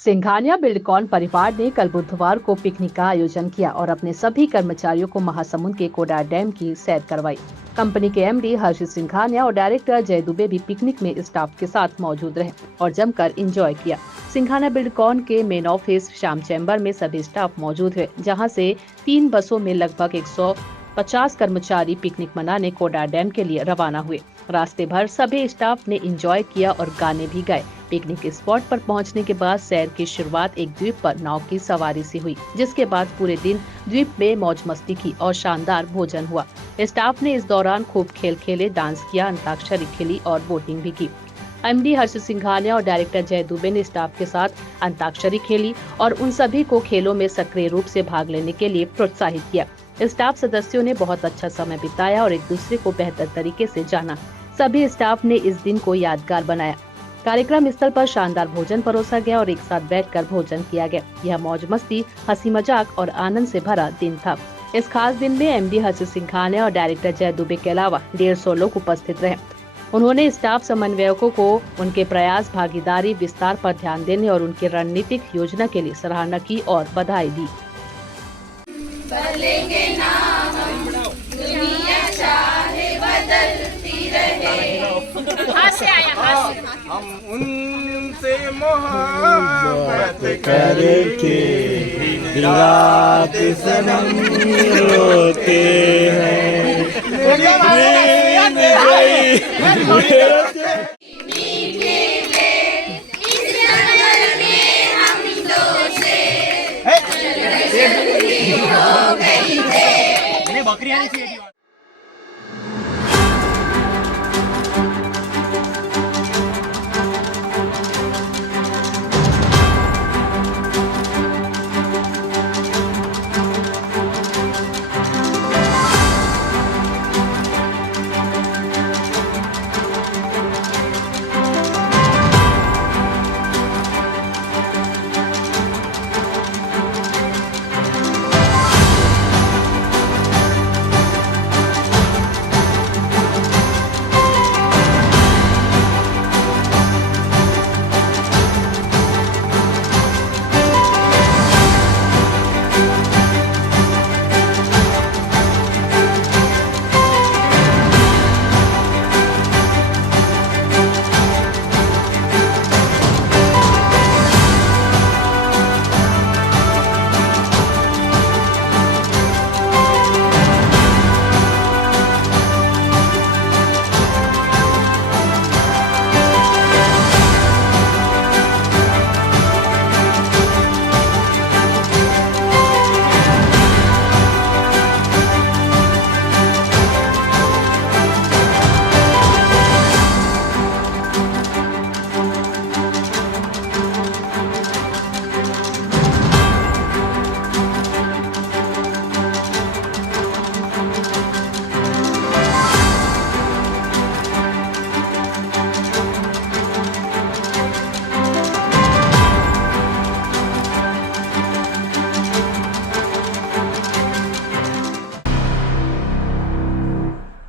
Singhania Buildcon परिवार ने कल बुधवार को पिकनिक का आयोजन किया और अपने सभी कर्मचारियों को महासमुंद के कोडार डैम की सैर करवाई। कंपनी के एमडी हर्षित सिंघानिया और डायरेक्टर जय दुबे भी पिकनिक में स्टाफ के साथ मौजूद रहे और जमकर एंजॉय किया। सिंघानिया बिल्डकॉन के मेन ऑफिस श्याम चैम्बर में सभी स्टाफ मौजूद हुए, जहाँ से 3 बसों में लगभग 150 कर्मचारी पिकनिक मनाने कोडार डैम के लिए रवाना हुए। रास्ते भर सभी स्टाफ ने एंजॉय किया और गाने भी गाए। पिकनिक स्पॉट पर पहुंचने के बाद सैर की शुरुआत एक द्वीप पर नाव की सवारी से हुई, जिसके बाद पूरे दिन द्वीप में मौज मस्ती की और शानदार भोजन हुआ। स्टाफ ने इस दौरान खूब खेल खेले, डांस किया, अंताक्षरी खेली और बोटिंग भी की। एमडी हर्षित सिंघानिया और डायरेक्टर जय दुबे ने स्टाफ के साथ अंताक्षरी खेली और उन सभी को खेलों में सक्रिय रूप से भाग लेने के लिए प्रोत्साहित किया। स्टाफ सदस्यों ने बहुत अच्छा समय बिताया और एक दूसरे को बेहतर तरीके से जाना। सभी स्टाफ ने इस दिन को यादगार बनाया। कार्यक्रम स्थल पर शानदार भोजन परोसा गया और एक साथ बैठकर भोजन किया गया। यह मौज मस्ती, हंसी मजाक और आनंद से भरा दिन था। इस खास दिन में एमडी हर्षित सिंघानिया और डायरेक्टर जय दुबे के अलावा 150 लोग उपस्थित रहे। उन्होंने स्टाफ समन्वयकों को उनके प्रयास, भागीदारी, विस्तार पर ध्यान देने और उनकी रणनीतिक योजना के लिए सराहना की और बधाई दी। बदलेंगे ना हम, दुनिया चाहे बदलती रहे। हम उनसे मोहब्बत करके रात सनम रोते हैं। हो गई है। बकरियां नहीं चाहिए।